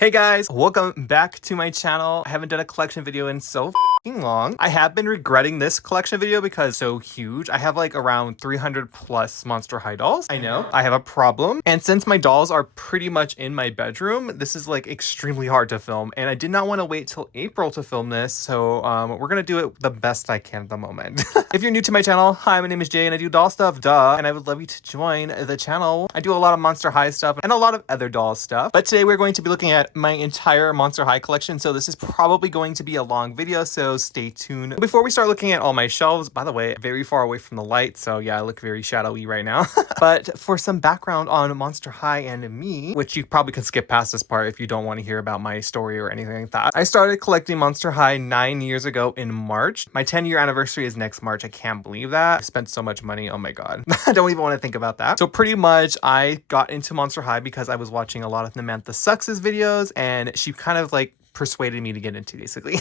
Hey guys, welcome back to my channel. I haven't done a collection video in so long. I have been regretting this collection video because it's so huge. I have like around 300 plus Monster High dolls. I know I have a problem. And since my dolls are pretty much in my bedroom, this is like extremely hard to film. And I did not want to wait till April to film this. So we're going to do it the best I can at the moment. If you're new to my channel, hi, my name is Jay and I do doll stuff, duh. And I would love you to join the channel. I do a lot of Monster High stuff and a lot of other doll stuff. But today we're going to be looking at my entire Monster High collection. So this is probably going to be a long video. So stay tuned. Before we start looking at all my shelves, by the way, very far away from the light. So yeah, I look very shadowy right now. But for some background on Monster High and me, which you probably can skip past this part if you don't want to hear about my story or anything like that. I started collecting Monster High 9 years ago in March. My 10-year anniversary is next March. I can't believe that. I spent so much money. Oh my God. I don't even want to think about that. So pretty much I got into Monster High because I was watching a lot of Samantha Sucks' videos and she kind of like persuaded me to get into, basically.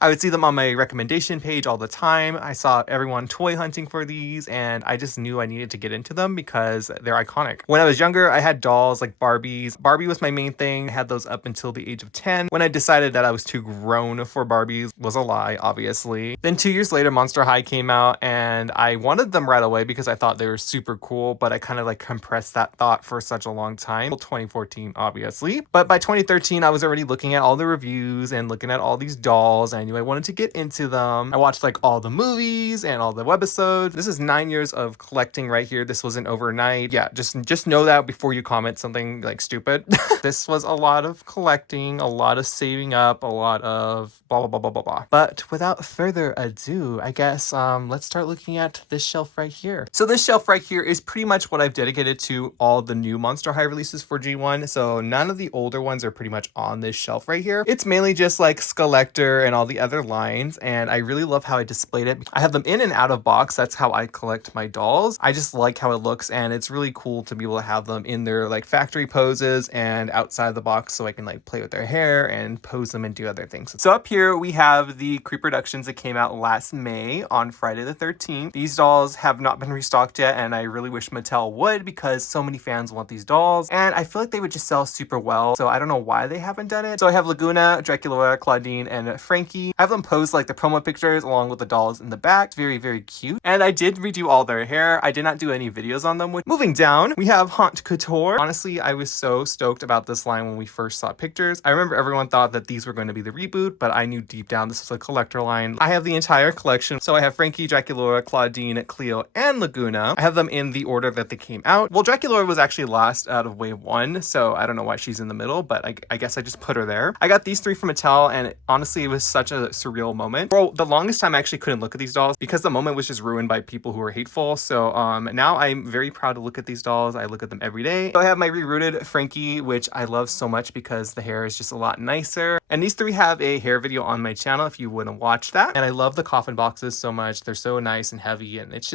I would see them on my recommendation page all the time. I saw everyone toy hunting for these and I just knew I needed to get into them because they're iconic. When I was younger, I had dolls like Barbies. Barbie was my main thing. I had those up until the age of 10. When I decided that I was too grown for Barbies, was a lie, obviously. Then 2 years later, Monster High came out and I wanted them right away because I thought they were super cool, but I kind of like compressed that thought for such a long time. 2014, obviously. But by 2013, I was already looking at all the reviews and looking at all these dolls. I knew I wanted to get into them. I watched like all the movies and all the webisodes. This is 9 years of collecting right here. This wasn't overnight. Yeah, just know that before you comment something like stupid. This was a lot of collecting, a lot of saving up, a lot of blah, blah, blah, blah, blah, blah. But without further ado, I guess let's start looking at this shelf right here. So this shelf right here is pretty much what I've dedicated to all the new Monster High releases for G1. So none of the older ones are pretty much on this shelf right here. It's mainly just like Skeletor and all the other lines, and I really love how I displayed it. I have them in and out of box. That's how I collect my dolls. I just like how it looks, and it's really cool to be able to have them in their like factory poses and outside the box so I can like play with their hair and pose them and do other things. So up here we have the Creep Productions that came out last May on Friday the 13th. These dolls have not been restocked yet, and I really wish Mattel would because so many fans want these dolls, and I feel like they would just sell super well. So I don't know why they haven't done it. So I have Laguna, Dracula, Claudine, and Frankie. I have them pose like the promo pictures along with the dolls in the back. It's very, very cute. And I did redo all their hair. I did not do any videos on them. Moving down, we have Haunt Couture. Honestly, I was so stoked about this line when we first saw pictures. I remember everyone thought that these were going to be the reboot, but I knew deep down this was a collector line. I have the entire collection. So I have Frankie, Dracula, Claudine, Cleo, and Laguna. I have them in the order that they came out. Well, Dracula was actually last out of wave 1, so I don't know why she's in the middle, but I guess I just put her there. I got these three from Mattel, and honestly, it was such a surreal moment. For the longest time, I actually couldn't look at these dolls because the moment was just ruined by people who were hateful. So now I'm very proud to look at these dolls. I look at them every day. So I have my rerooted Frankie, which I love so much because the hair is just a lot nicer. And these three have a hair video on my channel if you want to watch that. And I love the coffin boxes so much. They're so nice and heavy, and it's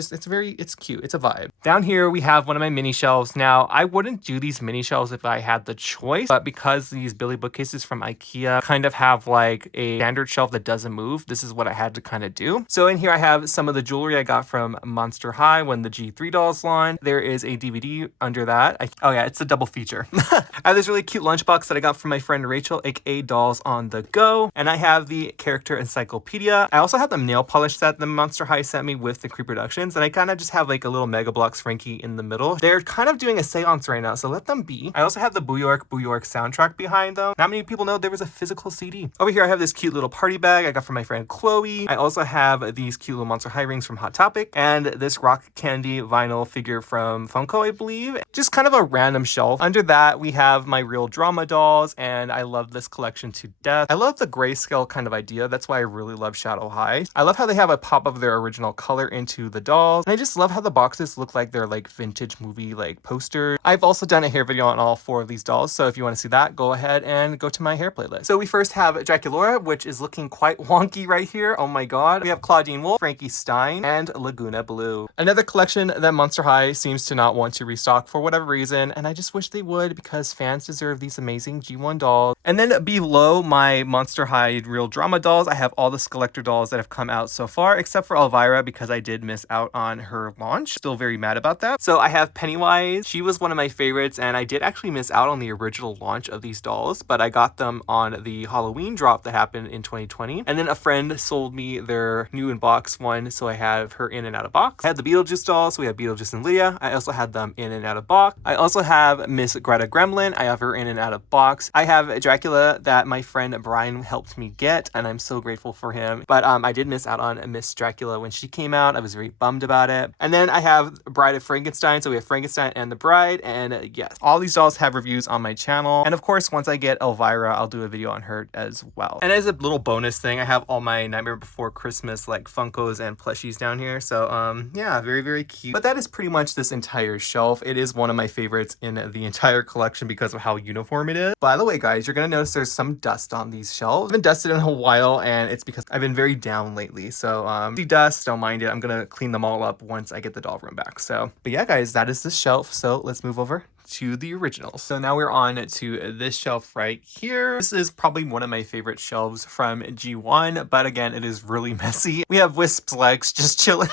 cute. It's a vibe. Down here, we have one of my mini shelves. Now, I wouldn't do these mini shelves if I had the choice, but because these Billy bookcases from IKEA kind of have like a standard shelf that doesn't move, this is what I had to kind of do. So in here, I have some of the jewelry I got from Monster High when the G3 dolls launched. There is a DVD under that. Oh yeah, it's a double feature. I have this really cute lunchbox that I got from my friend Rachel, aka Dolls on the Go. And I have the character encyclopedia. I also have the nail polish set the Monster High sent me with the Creep Productions. And I kind of just have like a little Mega Bloks Frankie in the middle. They're kind of doing a seance right now, so let them be. I also have the Boo York soundtrack behind them. Not many people know there was a physical CD. Over here, I have this cute little party bag I got from my friend Chloe. I also have these cute little Monster High rings from Hot Topic and this Rock Candy vinyl figure from Funko, I believe. Just kind of a random shelf. Under that, we have my real drama dolls, and I love this collection to death. I love the grayscale kind of idea. That's why I really love Shadow High. I love how they have a pop of their original color into the dolls, and I just love how the boxes look like they're like vintage movie like posters. I've also done a hair video on all 4 of these dolls, so if you want to see that, go ahead and go to my hair playlist. So we first have Dracula, which is looking quite wonky right here. Oh my god. We have Claudine Wolf, Frankie Stein, and Laguna Blue. Another collection that Monster High seems to not want to restock for whatever reason, and I just wish they would because fans deserve these amazing G1 dolls. And then below also my Monster High Real Drama dolls. I have all the Collector dolls that have come out so far, except for Elvira because I did miss out on her launch. Still very mad about that. So I have Pennywise. She was one of my favorites, and I did actually miss out on the original launch of these dolls, but I got them on the Halloween drop that happened in 2020. And then a friend sold me their new in box one, so I have her in and out of box. I had the Beetlejuice dolls, so we have Beetlejuice and Lydia. I also had them in and out of box. I also have Miss Greta Gremlin. I have her in and out of box. I have Dracula that my friend Brian helped me get, and I'm so grateful for him. But I did miss out on Miss Dracula when she came out. I was very bummed about it. And then I have Bride of Frankenstein. So we have Frankenstein and the Bride. And yes, all these dolls have reviews on my channel. And of course, once I get Elvira, I'll do a video on her as well. And as a little bonus thing, I have all my Nightmare Before Christmas like Funkos and plushies down here. So yeah, very, very cute. But that is pretty much this entire shelf. It is one of my favorites in the entire collection because of how uniform it is. By the way, guys, you're gonna notice there's some dust on these shelves. I've been dusted in a while, and it's because I've been very down lately. So see dust, don't mind it. I'm gonna clean them all up once I get the doll room back. So, but yeah, guys, that is the shelf. So let's move over to the originals. So now we're on to this shelf right here. This is probably one of my favorite shelves from G1, but again, it is really messy. We have Wisp's legs just chilling.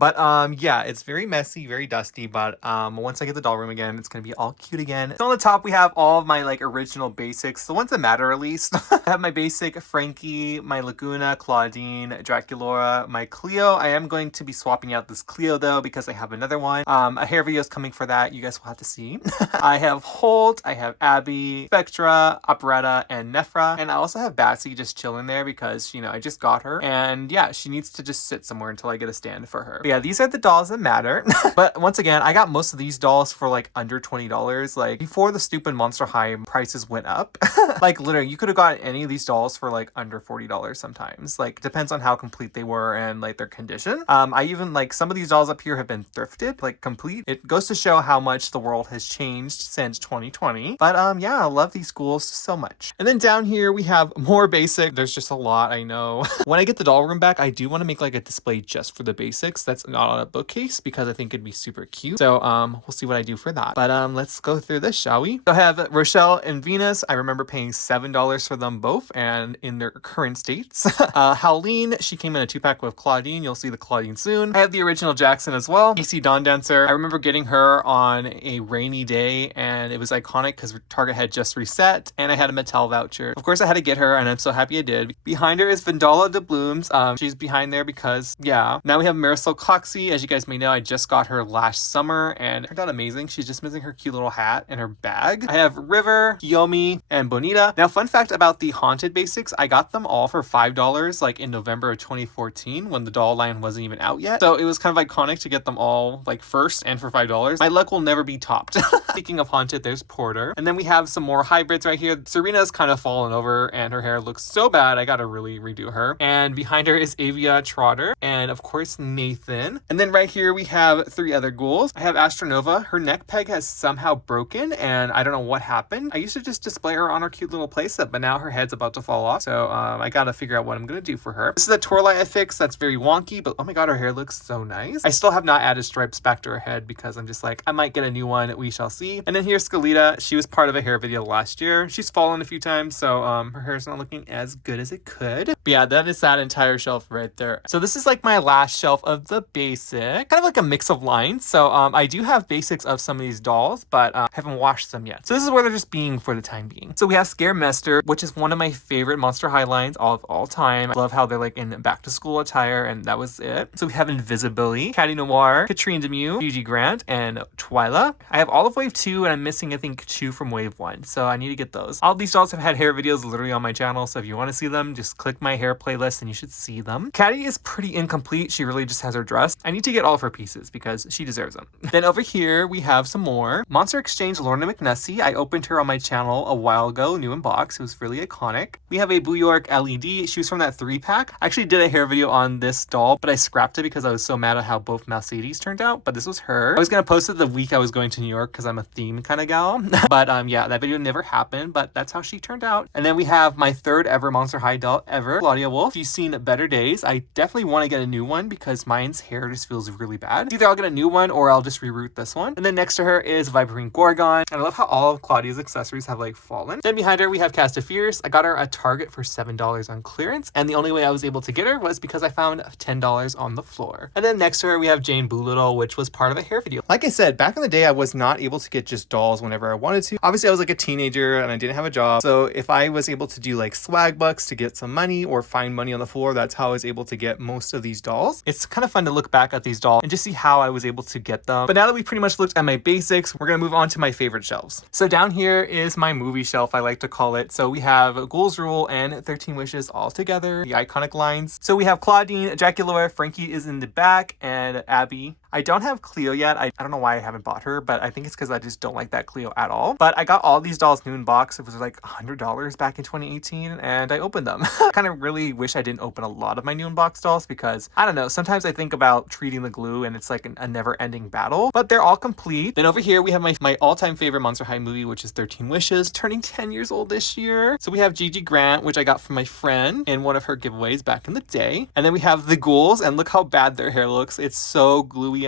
But yeah, it's very messy, very dusty, but once I get the doll room again, it's gonna be all cute again. So on the top, we have all of my like original basics, the ones that matter at least. I have my basic Frankie, my Laguna, Claudine, Draculaura, my Cleo. I am going to be swapping out this Cleo though, because I have another one. A hair video is coming for that. You guys will have to see. I have Holt, I have Abby, Spectra, Operetta, and Nephra. And I also have Batsy just chilling there because, you know, I just got her. And yeah, she needs to just sit somewhere until I get a stand for her. But yeah, these are the dolls that matter. But once again, I got most of these dolls for like under $20. Like before the stupid Monster High prices went up. Like literally, you could have gotten any of these dolls for like under $40 sometimes. Like depends on how complete they were and like their condition. I even like some of these dolls up here have been thrifted, like complete. It goes to show how much the world has changed since 2020. But yeah, I love these ghouls so much. And then down here we have more basic. There's just a lot, I know. When I get the doll room back, I do want to make like a display just for the basics that's not on a bookcase because I think it'd be super cute. So we'll see what I do for that. But let's go through this, shall we? So I have Rochelle and Venus. I remember paying $7 for them both and in their current states. Howleen, she came in a 2-pack with Claudine. You'll see the Claudine soon. I have the original Jackson as well. AC Dawn Dancer. I remember getting her on a rainy day and it was iconic because Target had just reset and I had a Mattel voucher. Of course I had to get her and I'm so happy I did. Behind her is Vendala de Blooms. She's behind there because yeah. Now we have Marisol Coxey. As you guys may know, I just got her last summer and it turned out amazing. She's just missing her cute little hat and her bag. I have River, Kiyomi, and Bonita. Now fun fact about the Haunted basics, I got them all for $5 like in November of 2014 when the doll line wasn't even out yet. So it was kind of iconic to get them all like first and for $5. My luck will never be topped. Speaking of Haunted, there's Porter. And then we have some more hybrids right here. Serena's kind of fallen over and her hair looks so bad. I gotta really redo her. And behind her is Avia Trotter and of course Nathan. And then right here we have 3 other ghouls. I have Astronova. Her neck peg has somehow broken and I don't know what happened. I used to just display her on her cute little playset, but now her head's about to fall off. So I gotta figure out what I'm gonna do for her. This is a Torlight I fixed that's very wonky, but oh my god, her hair looks so nice. I still have not added stripes back to her head because I'm just like, I might get a new one. We shall see. And then here's Scalita. She was part of a hair video last year. She's fallen a few times, so her hair's not looking as good as it could. But yeah, that is that entire shelf right there. So this is like my last shelf of the basic, kind of like a mix of lines. So I do have basics of some of these dolls, but haven't washed them yet. So this is where they're just being for the time being. So we have Scaremester, which is one of my favorite Monster High lines of all time. I love how they're like in back to school attire, and that was it. So we have Invisibility, Caddy Noir, Katrine Demew, Gigi Grant, and Twyla. I have all of Wave 2, and I'm missing, I think, 2 from Wave 1. So I need to get those. All these dolls have had hair videos literally on my channel, so if you want to see them, just click my hair playlist and you should see them. Caddy is pretty incomplete. She really just has her dress. I need to get all of her pieces because she deserves them. Then over here, we have some more. Monster Exchange Lorna McNussy. I opened her on my channel a while ago, new in box. It was really iconic. We have a Boo York LED. She was from that 3-pack. I actually did a hair video on this doll, but I scrapped it because I was so mad at how both Mercedes turned out, but this was her. I was going to post it the week I was going to New York because I'm a theme kind of gal. But yeah, that video never happened, but that's how she turned out. And then we have my 3rd ever Monster High doll ever, Claudia Wolf. She's seen better days. I definitely want to get a new one because mine Mine's hair just feels really bad. Either I'll get a new one or I'll just reroute this one. And then next to her is Vibrant Gorgon. And I love how all of Claudia's accessories have like fallen. Then behind her we have Cast of Fierce. I got her at Target for $7 on clearance. And the only way I was able to get her was because I found $10 on the floor. And then next to her we have Jane Boolittle, which was part of a hair video. Like I said, back in the day I was not able to get just dolls whenever I wanted to. Obviously I was like a teenager and I didn't have a job. So if I was able to do like swag bucks to get some money or find money on the floor, that's how I was able to get most of these dolls. It's kind of fun to look back at these dolls and just see how I was able to get them. But now that we pretty much looked at my basics, we're gonna move on to my favorite shelves. So down here is my movie shelf, I like to call it. So we have Ghouls Rule and 13 Wishes all together, the iconic lines. So we have Claudine, Dracula, Frankie is in the back, and Abby. I don't have Cleo yet. I don't know why I haven't bought her, but I think it's because I just don't like that Cleo at all. But I got all these dolls new in box. It was like $100 back in 2018 and I opened them. I kind of really wish I didn't open a lot of my new in box dolls because I don't know, sometimes I think about treating the glue and it's like a never ending battle, but they're all complete. Then over here we have my all-time favorite Monster High movie, which is 13 Wishes, turning 10 years old this year. So we have Gigi Grant, which I got from my friend in one of her giveaways back in the day. And then we have the ghouls, and look how bad their hair looks. It's so gluey.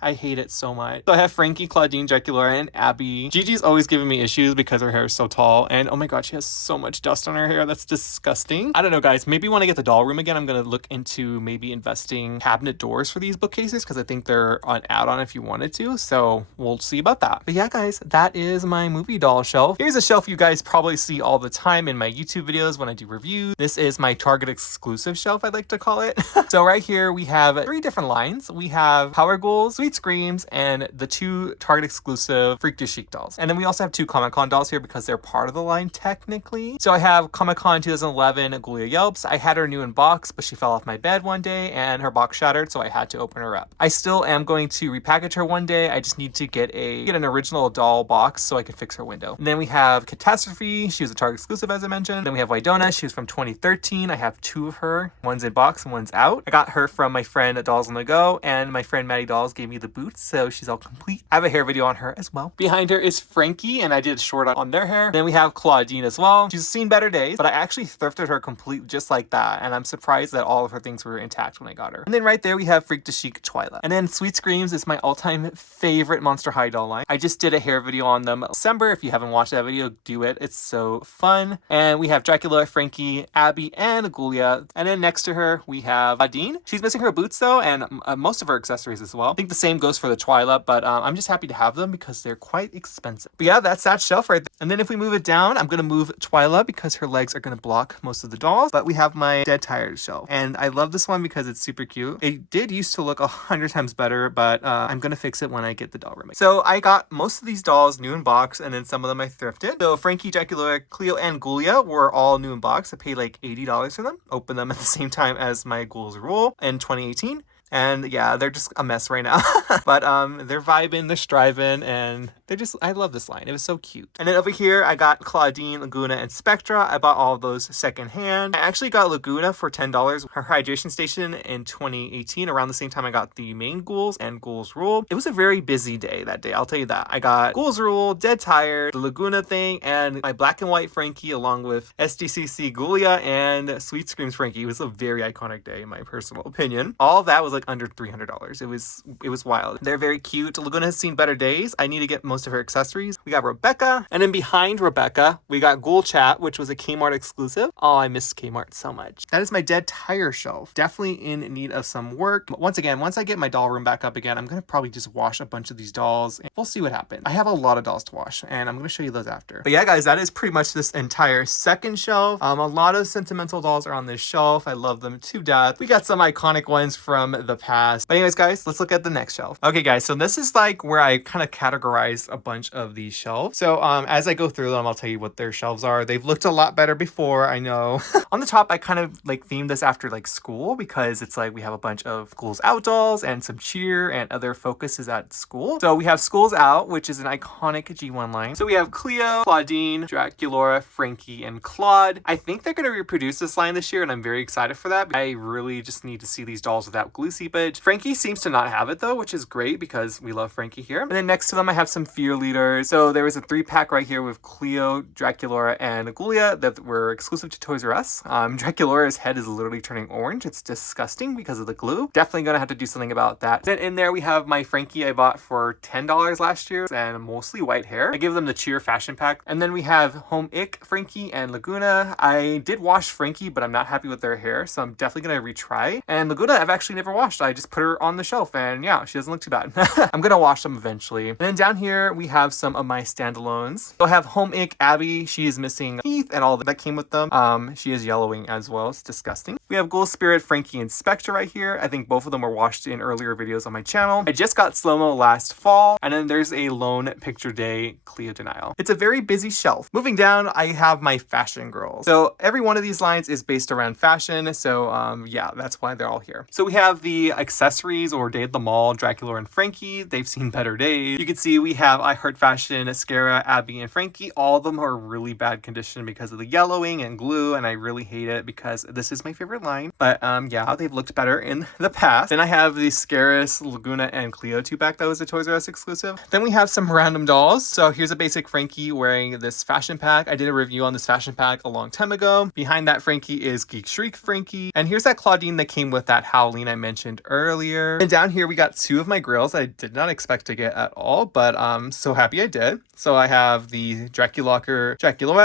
I hate it so much. So I have Frankie, Claudine, Dracula, and Abby. Gigi's always giving me issues because her hair is so tall. And oh my god, she has so much dust on her hair. That's disgusting. I don't know, guys. Maybe when I get the doll room again, I'm going to look into maybe investing cabinet doors for these bookcases because I think they're on add-on if you wanted to. So we'll see about that. But yeah, guys, that is my movie doll shelf. Here's a shelf you guys probably see all the time in my YouTube videos when I do reviews. This is my Target exclusive shelf, I like to call it. So right here, we have 3 different lines. We have Power Ghouls, Sweet Screams, and the 2 Target exclusive Freak de Chic dolls. And then we also have 2 Comic-Con dolls here because they're part of the line technically. So I have Comic-Con 2011 Ghoulia Yelps. I had her new in box, but she fell off my bed one day and her box shattered, so I had to open her up. I still am going to repackage her one day. I just need to get an original doll box so I can fix her window. And then we have Catastrophe. She was a Target exclusive, as I mentioned. Then we have Wydonna. She was from 2013. I have 2 of her. One's in box and one's out. I got her from my friend at Dolls on the Go, and my friend Maddie Dolls gave me the boots, so she's all complete. I have a hair video on her as well. Behind her is Frankie, and I did a short on their hair. Then we have Claudine as well. She's seen better days, but I actually thrifted her complete just like that, and I'm surprised that all of her things were intact when I got her. And then right there we have Freak de Chic Twyla. And then Sweet Screams is my all-time favorite Monster High doll line. I just did a hair video on them in December. If you haven't watched that video, do it. It's so fun. And we have Dracula, Frankie, Abby, and Ghoulia. And then next to her we have Claudine. She's missing her boots though, and most of her accessories as well. I think the same goes for the Twyla, but I'm just happy to have them because they're quite expensive. But yeah, that's that shelf right there. And then if we move it down, I'm going to move Twyla because her legs are going to block most of the dolls. But we have my Dead Tired shelf. And I love this one because it's super cute. It did used to look 100 times better, but I'm going to fix it when I get the doll room. So I got most of these dolls new in box, and then some of them I thrifted. So Frankie, Dracula, Cleo, and Ghoulia were all new in box. I paid like $80 for them. Opened them at the same time as my Ghouls Rule in 2018. And yeah, they're just a mess right now. But they're vibing, they're striving, and they're just, I love this line. It was so cute. And then over here, I got Claudine, Laguna, and Spectra. I bought all of those secondhand. I actually got Laguna for $10, her hydration station in 2018, around the same time I got the main Ghouls and Ghouls Rule. It was a very busy day that day, I'll tell you that. I got Ghouls Rule, Dead Tired, the Laguna thing, and my black and white Frankie, along with SDCC Ghoulia and Sweet Screams Frankie. It was a very iconic day, in my personal opinion. All of that was like under $300. It was wild. They're very cute. Laguna has seen better days. I need to get most of her accessories. We got Rebecca, and then behind Rebecca we got Ghoul Chat, which was a Kmart exclusive. Oh, I miss Kmart so much. That is my Dead Tire shelf. Definitely in need of some work. But once again, once I get my doll room back up again, I'm gonna probably just wash a bunch of these dolls and we'll see what happens. I have a lot of dolls to wash and I'm gonna show you those after. But yeah, guys, that is pretty much this entire second shelf. A lot of sentimental dolls are on this shelf. I love them to death. We got some iconic ones from the past. But anyways, guys, let's look at the next shelf. Okay, guys, so this is like where I kind of categorize a bunch of these shelves. So as I go through them, I'll tell you what their shelves are. They've looked a lot better before, I know. On the top, I kind of like themed this after like school because it's like we have a bunch of Ghouls Out dolls and some cheer and other focuses at school. So we have Schools Out, which is an iconic G1 line. So we have Cleo, Claudine, Dracula, Frankie, and Claude. I think they're going to reproduce this line this year, and I'm very excited for that. I really just need to see these dolls without glue seepage. Frankie seems to not have it though, which is great because we love Frankie here. And then next to them, I have some fear leaders. So there was a 3-pack right here with Cleo, Dracula, and Ghoulia that were exclusive to Toys R Us. Dracula's head is literally turning orange. It's disgusting because of the glue. Definitely gonna have to do something about that. Then in there we have my Frankie I bought for $10 last year and mostly white hair. I give them the Cheer fashion pack. And then we have Home Ick, Frankie, and Laguna. I did wash Frankie, but I'm not happy with their hair, so I'm definitely gonna retry. And Laguna I've actually never washed. I just put her on the shelf and yeah, she doesn't look too bad. I'm gonna wash them eventually. And then down here we have some of my standalones. So I have Home Ick Abby. She is missing teeth and all that came with them. She is yellowing as well. It's disgusting. We have Ghoul Spirit, Frankie, and Spectre right here. I think both of them were washed in earlier videos on my channel. I just got Slow-Mo last fall. And then there's a Lone Picture Day Cleo Denial. It's a very busy shelf. Moving down, I have my fashion girls. So every one of these lines is based around fashion. So yeah, that's why they're all here. So we have the accessories or Day at the Mall, Dracula and Frankie. They've seen better days. You can see we have I Heart Fashion, Scara, Abby, and Frankie. All of them are really bad condition because of the yellowing and glue, and I really hate it because this is my favorite line. But yeah, they've looked better in the past. Then I have the Scaris, Laguna, and Cleo 2-pack that was a Toys R Us exclusive. Then we have some random dolls. So here's a basic Frankie wearing this fashion pack. I did a review on this fashion pack a long time ago. Behind that Frankie is Geek Shriek Frankie. And here's that Claudine that came with that Howleen I mentioned earlier. And down here we got 2 of my grills I did not expect to get at all, but I'm so happy I did. So I have the Dracula,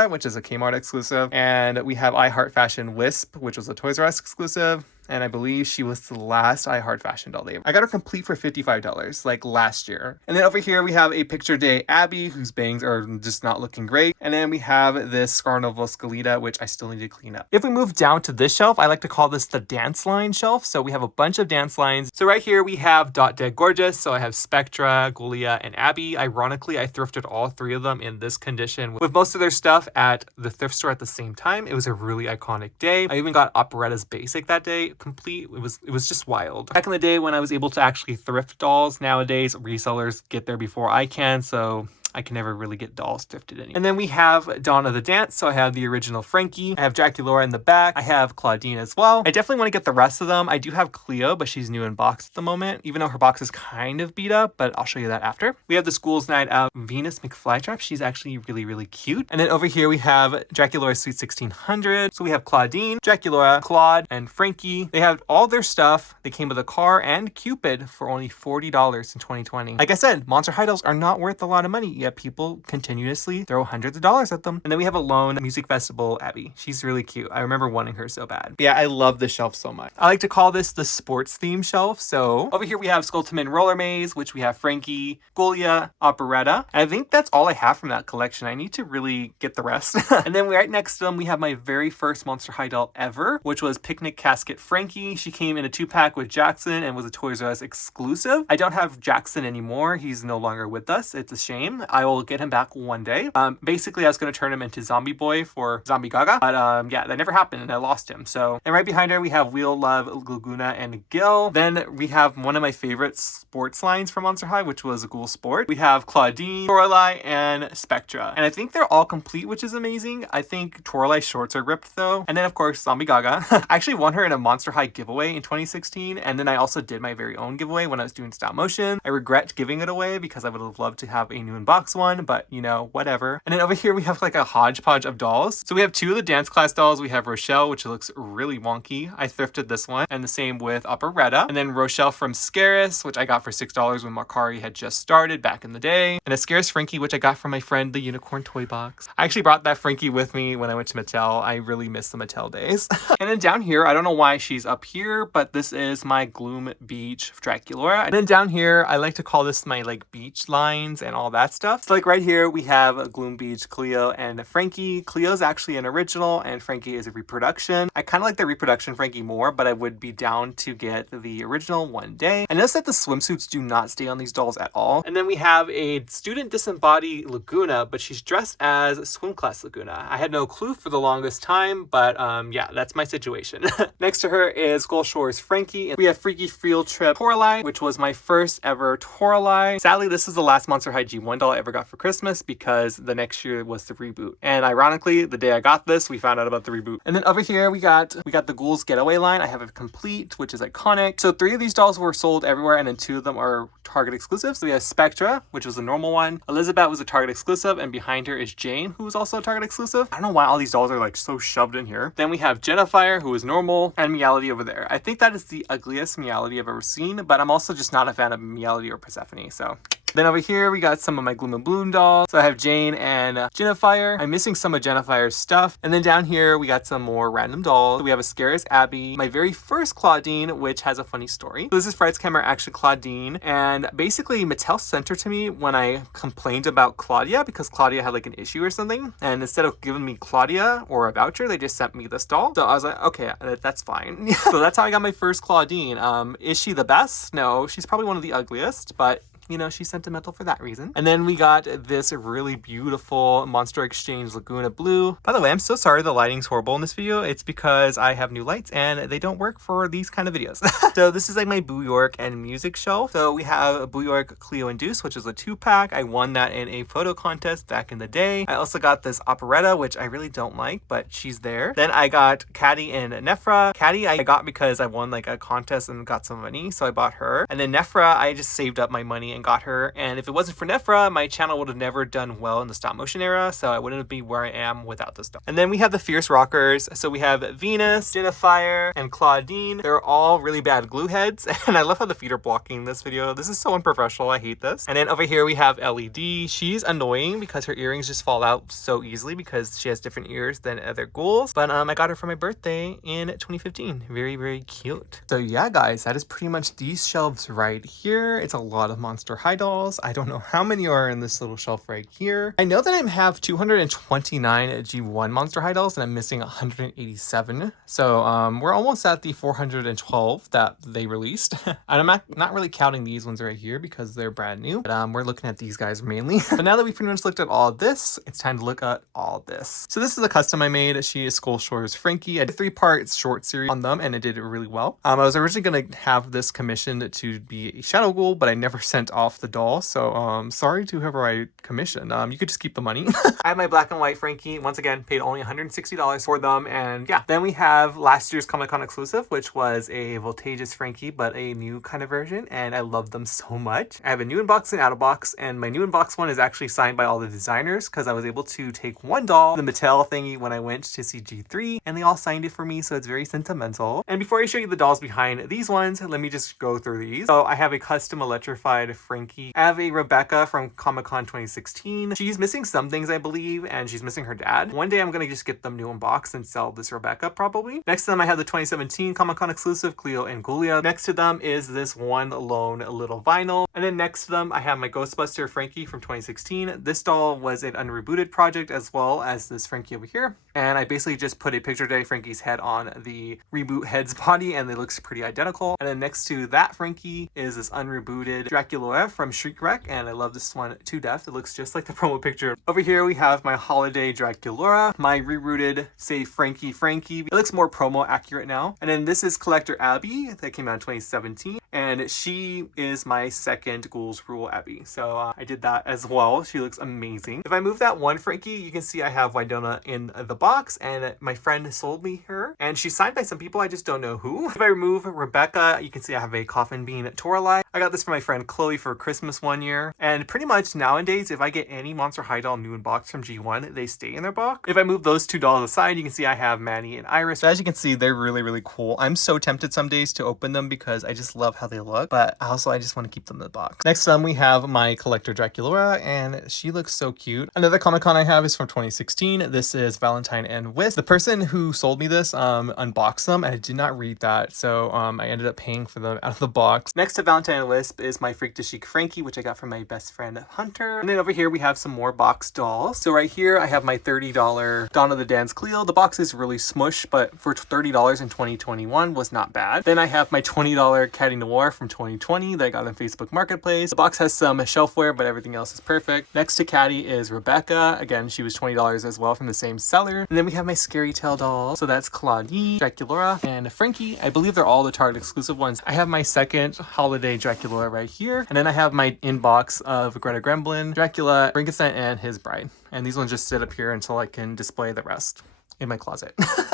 which is a Kmart exclusive, and we have I Heart Fashion Wisp, which was a Toys R Us exclusive. And I believe she was the last I Heart Fashion doll they ever. I got her complete for $55, like last year. And then over here we have a Picture Day Abby, whose bangs are just not looking great. And then we have this Scarnoval Scalita, which I still need to clean up. If we move down to this shelf, I like to call this the dance line shelf. So we have a bunch of dance lines. So right here we have Dot Dead Gorgeous. So I have Spectra, Ghoulia, and Abby. Ironically, I thrifted all 3 of them in this condition with most of their stuff at the thrift store at the same time. It was a really iconic day. I even got Operetta's Basic that day. Complete. It was just wild. Back in the day when I was able to actually thrift dolls, nowadays resellers get there before I can, so I can never really get dolls thrifted anymore. And then we have Dawn of the Dance. So I have the original Frankie. I have Dracula in the back. I have Claudine as well. I definitely want to get the rest of them. I do have Cleo, but she's new in box at the moment, even though her box is kind of beat up, but I'll show you that after. We have the Schools Night Out Venus McFlytrap. She's actually really, really cute. And then over here we have Dracula Sweet 1600. So we have Claudine, Dracula, Claude, and Frankie. They have all their stuff. They came with a car and Cupid for only $40 in 2020. Like I said, Monster High dolls are not worth a lot of money, yet people continuously throw hundreds of dollars at them. And then we have a Lone Music Festival Abby. She's really cute. I remember wanting her so bad. Yeah, I love this shelf so much. I like to call this the sports theme shelf. So over here we have Skulltimate Roller Maze, which we have Frankie, Ghoulia, Operetta. And I think that's all I have from that collection. I need to really get the rest. And then right next to them, we have my very first Monster High doll ever, which was Picnic Casket Frankie. She came in a 2-pack with Jackson and was a Toys R Us exclusive. I don't have Jackson anymore. He's no longer with us. It's a shame. I will get him back one day. Basically, I was going to turn him into Zombie Boy for Zombie Gaga, but yeah, that never happened and I lost him. So, and right behind her, we have Wheel Love, Laguna, and Gil. Then we have one of my favorite sports lines from Monster High, which was Ghoul Sport. We have Claudine, Toralei, and Spectra. And I think they're all complete, which is amazing. I think Toralei's shorts are ripped though. And then of course, Zombie Gaga. I actually won her in a Monster High giveaway in 2016. And then I also did my very own giveaway when I was doing stop motion. I regret giving it away because I would have loved to have a new in-box one, but you know, whatever. And then over here, we have like a hodgepodge of dolls. So we have 2 of the dance class dolls. We have Rochelle, which looks really wonky. I thrifted this one, and the same with Operetta. And then Rochelle from Scaris, which I got for $6 when Makari had just started back in the day. And a Scaris Frankie, which I got from my friend, the Unicorn Toy Box. I actually brought that Frankie with me when I went to Mattel. I really miss the Mattel days. And then down here, I don't know why she's up here, but this is my Gloom Beach Dracula. And then down here, I like to call this my like beach lines and all that stuff. So like right here, we have Gloom Beach, Cleo, and Frankie. Cleo's actually an original, and Frankie is a reproduction. I kind of like the reproduction Frankie more, but I would be down to get the original one day. I noticed that the swimsuits do not stay on these dolls at all. And then we have a student disembodied Laguna, but she's dressed as swim class Laguna. I had no clue for the longest time, but yeah, that's my situation. Next to her is Skull Shore's Frankie. And we have Freaky Field Trip Toralei, which was my first ever Toralei. Sadly, this is the last Monster High G1 doll I ever ever got for Christmas because the next year was the reboot. And ironically, the day I got this, we found out about the reboot. And then over here, we got the Ghouls Getaway line. I have a complete, which is iconic. So 3 of these dolls were sold everywhere, and then 2 of them are Target exclusives. So we have Spectra, which was a normal one. Elizabeth was a Target exclusive, and behind her is Jane, who was also a Target exclusive. I don't know why all these dolls are like so shoved in here. Then we have Jennifer, who is normal, and Meowlity over there. I think that is the ugliest Meowlity I've ever seen, but I'm also just not a fan of Meowlity or Persephone, so. Then over here, we got some of my Gloom and Bloom dolls. So I have Jane and Jennifer. I'm missing some of Jennifer's stuff. And then down here, we got some more random dolls. We have a Scaremester Abby, my very first Claudine, which has a funny story. So this is Fred's camera, actually Claudine. And basically, Mattel sent her to me when I complained about Claudia because Claudia had like an issue or something. And instead of giving me Claudia or a voucher, they just sent me this doll. So I was like, okay, that's fine. So that's how I got my first Claudine. Is she the best? No, she's probably one of the ugliest, but you know, she's sentimental for that reason. And then we got this really beautiful Monster Exchange Laguna Blue. By the way, I'm so sorry the lighting's horrible in this video. It's because I have new lights and they don't work for these kind of videos. So this is like my Boo York and music shelf. So we have a Boo York Cleo and Deuce, which is a 2-pack. I won that in a photo contest back in the day. I also got this operetta, which I really don't like, but she's there. Then I got Caddy and Nephra. Caddy I got because I won like a contest and got some money, so I bought her. And then Nephra, I just saved up my money and got her. And if it wasn't for Nephra, my channel would have never done well in the stop motion era, so I wouldn't be where I am without this stuff. And then we have the Fierce Rockers. So we have Venus, Jennifer, and Claudine. They're all really bad glue heads, and I love how the feet are blocking this video. This is so unprofessional. I hate this. And then over here we have LED. She's annoying because her earrings just fall out so easily because she has different ears than other ghouls. But I got her for my birthday in 2015. Very, very cute. So yeah, guys, that is pretty much these shelves right here. It's a lot of Monster High dolls. I don't know how many are in this little shelf right here. I know that I have 229 G1 Monster High dolls and I'm missing 187. So we're almost at the 412 that they released. And I'm not really counting these ones right here because they're brand new. But we're looking at these guys mainly. But now that we've pretty much looked at all of this, it's time to look at all this. So this is a custom I made. She is Skull Shore's Frankie. I did a 3-part short series on them and it did really well. I was originally going to have this commissioned to be a Shadow Ghoul, but I never sent off the doll, so sorry to whoever I commissioned. You could just keep the money. I have my black and white Frankie. Once again, paid only $160 for them, and yeah. Then we have last year's Comic-Con exclusive, which was a Voltageous Frankie, but a new kind of version, and I love them so much. I have a new in-box and out-of-box, and my new in-box one is actually signed by all the designers because I was able to take one doll, the Mattel thingy, when I went to see G3, and they all signed it for me, so it's very sentimental. And before I show you the dolls behind these ones, let me just go through these. So I have a custom electrified Frankie. I have a Rebecca from Comic-Con 2016. She's missing some things, I believe, and she's missing her dad. One day I'm gonna just get them new in box and sell this Rebecca probably. Next to them I have the 2017 Comic-Con exclusive Cleo and Ghoulia. Next to them is this one lone little vinyl. And then next to them I have my Ghostbuster Frankie from 2016. This doll was an unrebooted project as well as this Frankie over here. And I basically just put a Picture Day Frankie's head on the reboot head's body and it looks pretty identical. And then next to that Frankie is this unrebooted Dracula from Shriek Wreck, and I love this one to death. It looks just like the promo picture. Over here we have my holiday Dracula, my rerouted say Frankie. It looks more promo accurate now. And then this is Collector Abby that came out in 2017, and she is my second Ghouls Rule Abby. So I did that as well. She looks amazing. If I move that one Frankie, you can see I have Wydonna in the box, and my friend sold me her, and she's signed by some people, I just don't know who. If I remove Rebecca, you can see I have a Coffin Bean Toralei. I got this for my friend Chloe for Christmas one year, and pretty much nowadays if I get any Monster High doll new in box from G1, they stay in their box. If I move those 2 dolls aside, you can see I have Manny and Iris. So as you can see, they're really cool. I'm so tempted some days to open them because I just love how they look, but also I just want to keep them in the box. Next up we have my Collector Dracula, and she looks so cute. Another Comic-Con I have is from 2016. This is Valentine and Wisp. The person who sold me this unboxed them, and I did not read that, so I ended up paying for them out of the box. Next to Valentine and Wisp is my Freak to Chic Frankie, which I got from my best friend Hunter. And then over here we have some more box dolls. So right here I have my $30 Dawn of the Dance Cleo. The box is really smush, but for $30 in 2021 was not bad. Then I have my $20 Caddy Noir more from 2020 that I got on Facebook Marketplace. The box has some shelfware, but everything else is perfect. Next to Caddy is Rebecca. Again, she was $20 as well from the same seller. And then we have my Scary Tale doll. So that's Claudine, Draculaura, and Frankie. I believe they're all the Target exclusive ones. I have my second holiday Draculaura right here. And then I have my inbox of Greta Gremlin, Dracula, Frankenstein, and his bride. And these ones just sit up here until I can display the rest in my closet.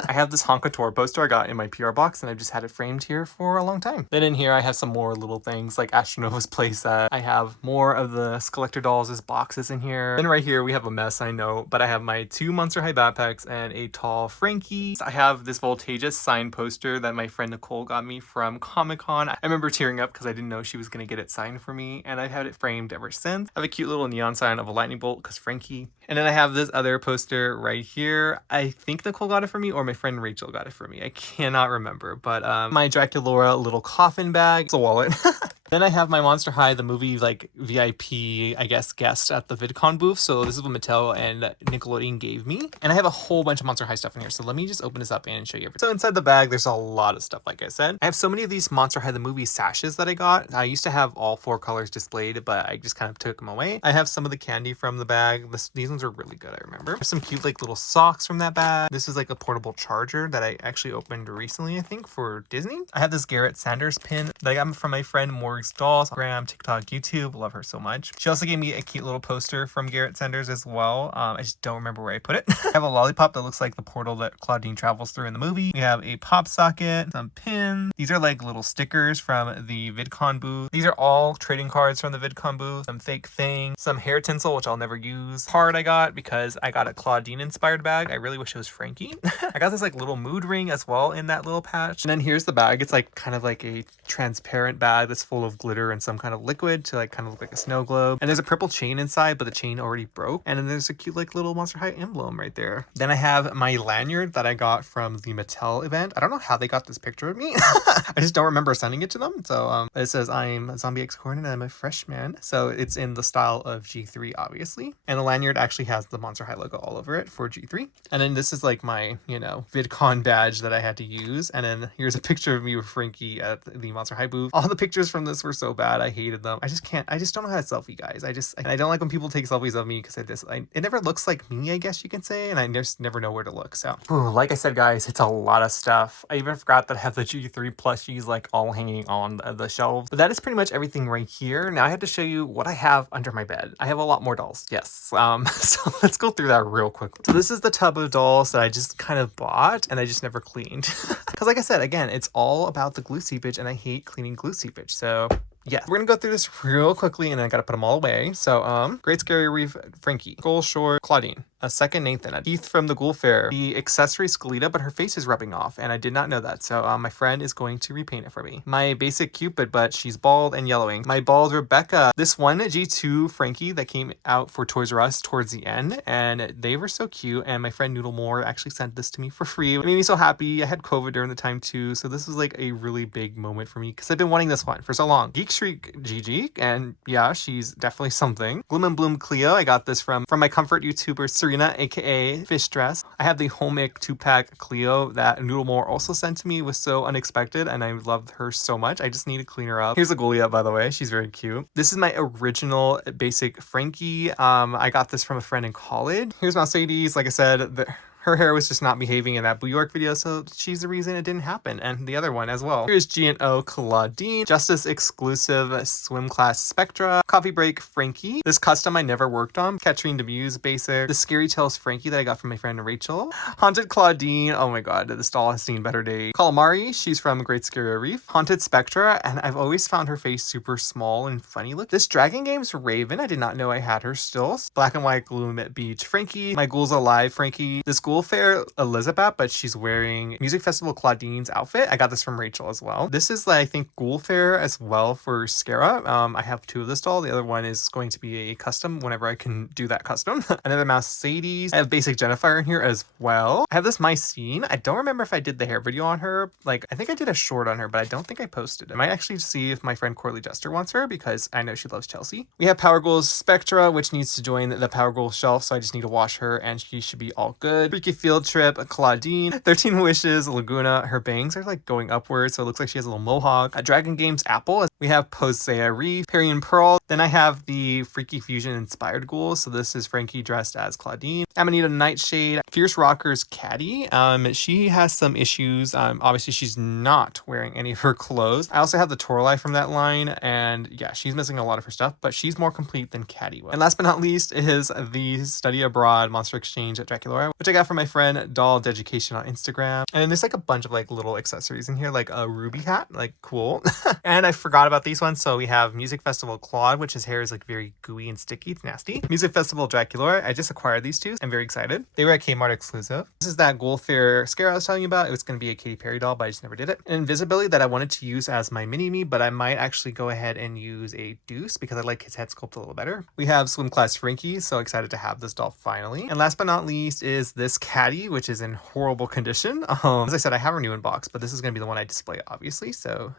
I have this Honka Tour poster I got in my PR box, and I've just had it framed here for a long time. Then in here I have some more little things like Astronova's playset. I have more of the Collector Dolls' boxes in here. Then right here we have a mess, I know, but I have my 2 Monster High backpacks and a tall Frankie. I have this Voltageous signed poster that my friend Nicole got me from Comic-Con. I remember tearing up because I didn't know she was going to get it signed for me, and I've had it framed ever since. I have a cute little neon sign of a lightning bolt because Frankie. And then I have this other poster right here. I think Nicole got it for me or my friend Rachel got it for me. I cannot remember, but my Draculaura little coffin bag. It's a wallet. Then I have my Monster High, the movie, like, VIP, I guess, guest at the VidCon booth. So this is what Mattel and Nickelodeon gave me. And I have a whole bunch of Monster High stuff in here. So let me just open this up and show you everything. So inside the bag, there's a lot of stuff, like I said. I have so many of these Monster High, the movie sashes that I got. I used to have all 4 colors displayed, but I just kind of took them away. I have some of the candy from the bag. These ones are really good, I remember. I have some cute, like, little socks from that bag. This is, like, a portable charger that I actually opened recently, I think, for Disney. I have this Garrett Sanders pin that I got from my friend Morg's Dolls, Instagram, TikTok, YouTube. Love her so much. She also gave me a cute little poster from Garrett Sanders as well. I just don't remember where I put it. I have a lollipop that looks like the portal that Claudine travels through in the movie. We have a pop socket, some pins. These are like little stickers from the VidCon booth. These are all trading cards from the VidCon booth. Some fake thing, some hair tinsel, which I'll never use. Card I got because I got a Claudine inspired bag. I really wish it was Frankie. I got this like little mood ring as well in that little patch. And then here's the bag. It's like kind of like a transparent bag that's full of glitter and some kind of liquid to like kind of look like a snow globe. And there's a purple chain inside, but the chain already broke. And then there's a cute like little Monster High emblem right there. Then I have my lanyard that I got from the Mattel event. I don't know how they got this picture of me. I just don't remember sending it to them. So it says I'm Zombie X Corn and I'm a freshman. So it's in the style of G3, obviously. And the lanyard actually has the Monster High logo all over it for G3. And then this is like my, you know, VidCon badge that I had to use. And then here's a picture of me with Frankie at the Monster High booth. All the pictures from this were so bad. I hated them. I just don't know how to selfie, guys. I don't like when people take selfies of me because it never looks like me, I guess you can say. And I just never know where to look. So like I said, guys, it's a lot of stuff. I even forgot that I have the G3 plushies like all hanging on the shelves. But that is pretty much everything right here. Now I have to show you what I have under my bed. I have a lot more dolls. Yes. So let's go through that real quickly. So this is the tub of dolls that I just kind of bought and I just never cleaned. Because like I said, again, it's all about the glue seepage and I hate cleaning glue seepage. So yeah, we're gonna go through this real quickly and I gotta put them all away. So Great Scary Reef Frankie, Gold Shore Claudine, a second Nathan, a Keith from the Ghoul Fair, the accessory Skelita, but her face is rubbing off and I did not know that. So my friend is going to repaint it for me. My basic Cupid, but she's bald and yellowing. My bald Rebecca, this one G2 Frankie that came out for Toys R Us towards the end and they were so cute. And my friend Noodle Moore actually sent this to me for free. It made me so happy. I had COVID during the time too. So this was like a really big moment for me because I've been wanting this one for so long. Geek Shriek Gigi, and yeah, she's definitely something. Gloom and Bloom Cleo, I got this from my comfort YouTuber Serena, aka Fish Dress. I have the Homeic 2-pack Cleo that Noodle Moore also sent to me. It was so unexpected and I loved her so much. I just need to clean her up. Here's a Goulia, by the way. She's very cute. This is my original basic Frankie. I got this from a friend in college. Here's Mercedes. Like I said, her hair was just not behaving in that Boo York video, so she's the reason it didn't happen, and the other one as well. Here's G&O Claudine, Justice exclusive swim class Spectra, Coffee Break Frankie, this custom I never worked on, Katrine Demuse basic, the Scary Tales Frankie that I got from my friend Rachel, Haunted Claudine, oh my god, this doll has seen better days. Calamari, she's from Great Scary Reef, Haunted Spectra, and I've always found her face super small and funny look. This Dragon Games Raven, I did not know I had her still. Black and White Gloom at Beach Frankie, my Ghouls Alive Frankie, this Ghoul Fair Elizabeth, but she's wearing Music Festival Claudine's outfit. I got this from Rachel as well. This is I think Ghoul Fair as well for Scara. I have 2 of this doll. The other one is going to be a custom whenever I can do that custom. Another Mouse Sadie's. I have basic Jennifer in here as well. I have this Mycene. I don't remember if I did the hair video on her. Like I think I did a short on her, but I don't think I posted it. I might actually see if my friend Corley Jester wants her because I know she loves Chelsea. We have Power Ghouls Spectra, which needs to join the Power Ghouls shelf, so I just need to wash her and she should be all good. Freaky Field Trip, Claudine, 13 Wishes, Laguna. Her bangs are like going upwards, so it looks like she has a little mohawk. Dragon Games Apple. We have Posea Reef, Perry and Pearl. Then I have the Freaky Fusion inspired ghouls. So this is Frankie dressed as Claudine. Amanita Nightshade, Fierce Rockers Caddy. She has some issues. Obviously she's not wearing any of her clothes. I also have the Torlai from that line, and yeah, she's missing a lot of her stuff, but she's more complete than Caddy was. And last but not least is the Study Abroad Monster Exchange at Dracula, which I got from my friend Doll Education on Instagram. And there's like a bunch of like little accessories in here, like a ruby hat, like cool. And I forgot about these ones. So we have Music Festival Claude, which his hair is like very gooey and sticky. It's nasty. Music Festival Dracula. I just acquired these two. I'm very excited. They were at Kmart exclusive. This is that Ghoul Fair scare I was telling you about. It was going to be a Katy Perry doll, but I just never did it. And Invisibility that I wanted to use as my mini-me, but I might actually go ahead and use a Deuce because I like his head sculpt a little better. We have Swim Class Frankie. So excited to have this doll finally. And last but not least is this Caddy, which is in horrible condition. As I said, I have her new in box, but this is going to be the one I display, obviously. So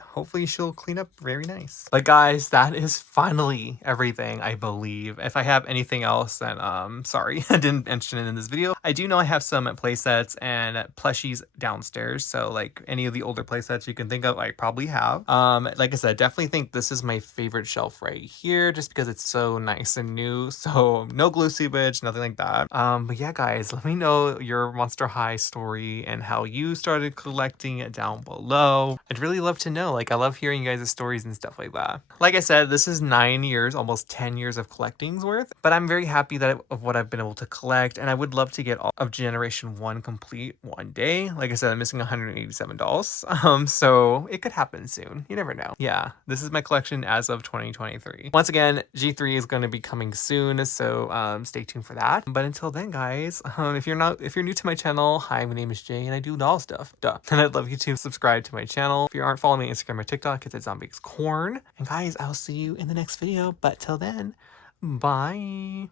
hopefully she'll clean up very nice. But guys, that is finally everything, I believe. If I have anything else, then sorry, I didn't mention it in this video. I do know I have some playsets and plushies downstairs. So like any of the older playsets you can think of, I probably have. Like I said, definitely think this is my favorite shelf right here, just because it's so nice and new. So no glue seepage, nothing like that. But yeah, guys, let me know your Monster High story and how you started collecting it down below. I'd really love to know. Like, I love hearing you guys' stories and stuff like that. Like I said, this is 9 years, almost 10 years of collecting's worth, but I'm very happy that of what I've been able to collect, and I would love to get all of Generation 1 complete one day. Like I said, I'm missing 187 dolls, so it could happen soon. You never know. Yeah, this is my collection as of 2023. Once again, G3 is going to be coming soon, so stay tuned for that. But until then, guys, if you're new to my channel, hi, my name is Jay, and I do doll stuff. Duh. And I'd love you to subscribe to my channel. If you aren't following me on Instagram or TikTok, it's at ZombieXCorn. And guys, I'll see you in the next video. But till then, bye.